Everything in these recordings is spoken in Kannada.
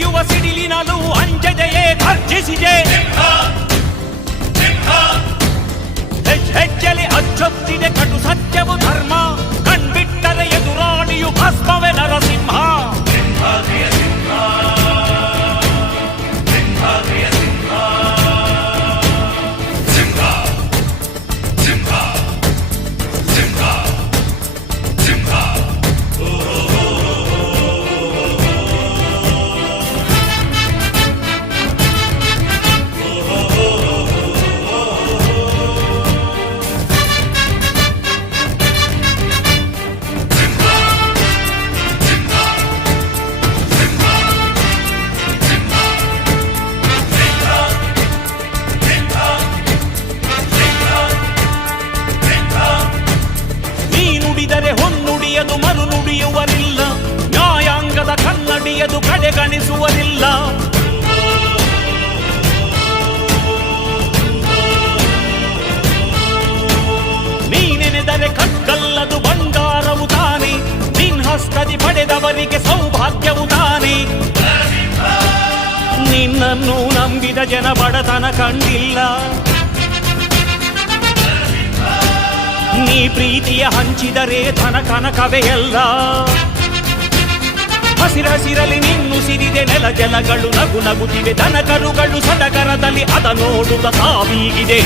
ಸಿಡಿಯುವ ಸಿಡಿಲಿನಲು ಅಂಜದೆಯೇ ಗರ್ಜಿಸಿದೆ. ಹೆಜ್ಜೆಲಿ ಅಚ್ಚೊತ್ತಿದೆ ಕಟು ಸತ್ಯವು ಧರ್ಮ, ಕಣ್ಬಿಟ್ಟರೆ ಎದುರಾಳಿಯು ಭಸ್ಮವೇ ನರಸಿಂಹ. ಹೊನ್ನುಡಿಯದು ಮರು ನುಡಿಯುವರಿಲ್ಲ, ನ್ಯಾಯಾಂಗದ ಕನ್ನಡಿಯದು ಕಡೆಗಣಿಸುವರಿಲ್ಲ. ನೀನೆನೆದರೆ ಕಗ್ಗಲ್ಲದು ಬಂಗಾರವು ತಾನೆ, ನಿನ್ ಹಸ್ತದಿ ಪಡೆದವರಿಗೆ ಸೌಭಾಗ್ಯವು ತಾನೆ. ನಿನ್ನನ್ನು ನಂಬಿದ ಜನ ಬಡತನ ಕಂಡಿಲ್ಲ, ನೀ ಪ್ರೀತಿಯ ಹಂಚಿದರೆ ಧನ ಕನಕವೇ ಎಲ್ಲ. ಹಸಿರಸಿರಲಿ ನಿನ್ನುಸಿರಿದೆ ನೆಲ ಜಲಗಳು ನಗು ನಗುತ್ತಿವೆ, ದನ ಕರುಗಳು ಸಡಗರದಲ್ಲಿ ಅದ ನೋಡುತ್ತ ತಾವೀಗಿದೆ.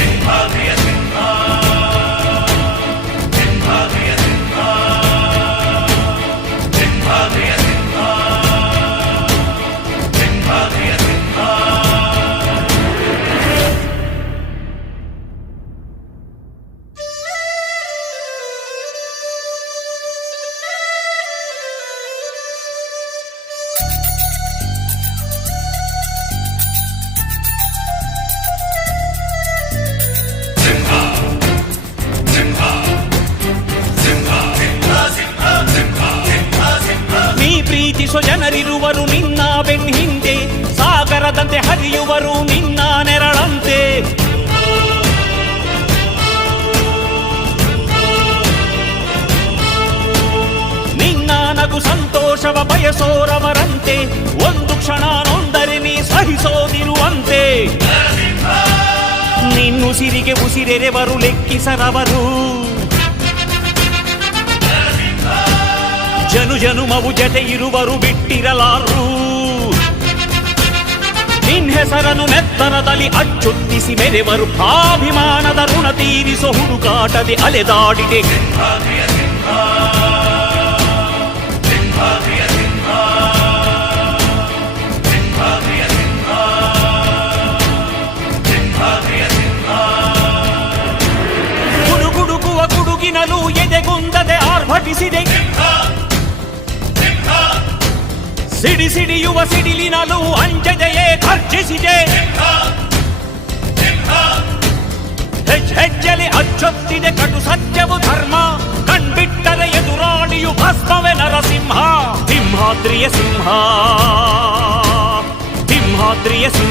ಪ್ರೀತಿಸೋ ಜನರಿರುವರು ನಿನ್ನ ಬೆನ್ ಹಿಂದೆ, ಸಾಗರದಂತೆ ಹರಿಯುವರು ನಿನ್ನ ನೆರಳಂತೆ. ನಿನ್ನ ನಗು ಸಂತೋಷವ ಬಯಸೋರವರಂತೆ, ಒಂದು ಕ್ಷಣ ನೊಂದರೆ ನೀ ಸಹಿಸೋದಿರುವಂತೆ. ನಿನ್ನುಸಿರಿಗೆ ಉಸಿರೆರೆವರು ಲೆಕ್ಕಿಸರವರು, ಜನು ಜನುಮವು ಜತೆ ಇರುವರು ಬಿಟ್ಟಿರಲಾರು. ನಿನ್ ಹೆಸರನ್ನು ನೆತ್ತರದಲ್ಲಿ ಅಚ್ಚೊತ್ತಿಸಿ ಮೆರೆವರು, ಆಭಿಮಾನದ ಋಣ ತೀರಿಸೋ ಹುಡುಕಾಟದೆ ಅಲೆದಾಡಿದೆ. ಗುಡುಗುಡುಗುವ ಗುಡುಗಿನಲು ಎದೆಗುಂದದೆ ಆರ್ಭಟಿಸಿದೆ, ಸಿಡಿ ಸಿಡಿಯುವ ಸಿಡಿಲಿನಲು ಅಂಜದೆಯೇ ಗರ್ಜಿಸಿದೆ. ಹೆಜ್ಜೆಲಿ ಅಚ್ಚೊತ್ತಿದೆ ಕಟು ಸತ್ಯವು ಧರ್ಮ, ಕಣ್ಬಿಟ್ಟರೆ ಎದುರಾಳಿಯು ಭಸ್ಮವೇ ನರಸಿಂಹ. ಸಿಂಹಾದ್ರಿಯ ಸಿಂಹ, ಸಿಂಹಾದ್ರಿಯ ಸಿಂಹ.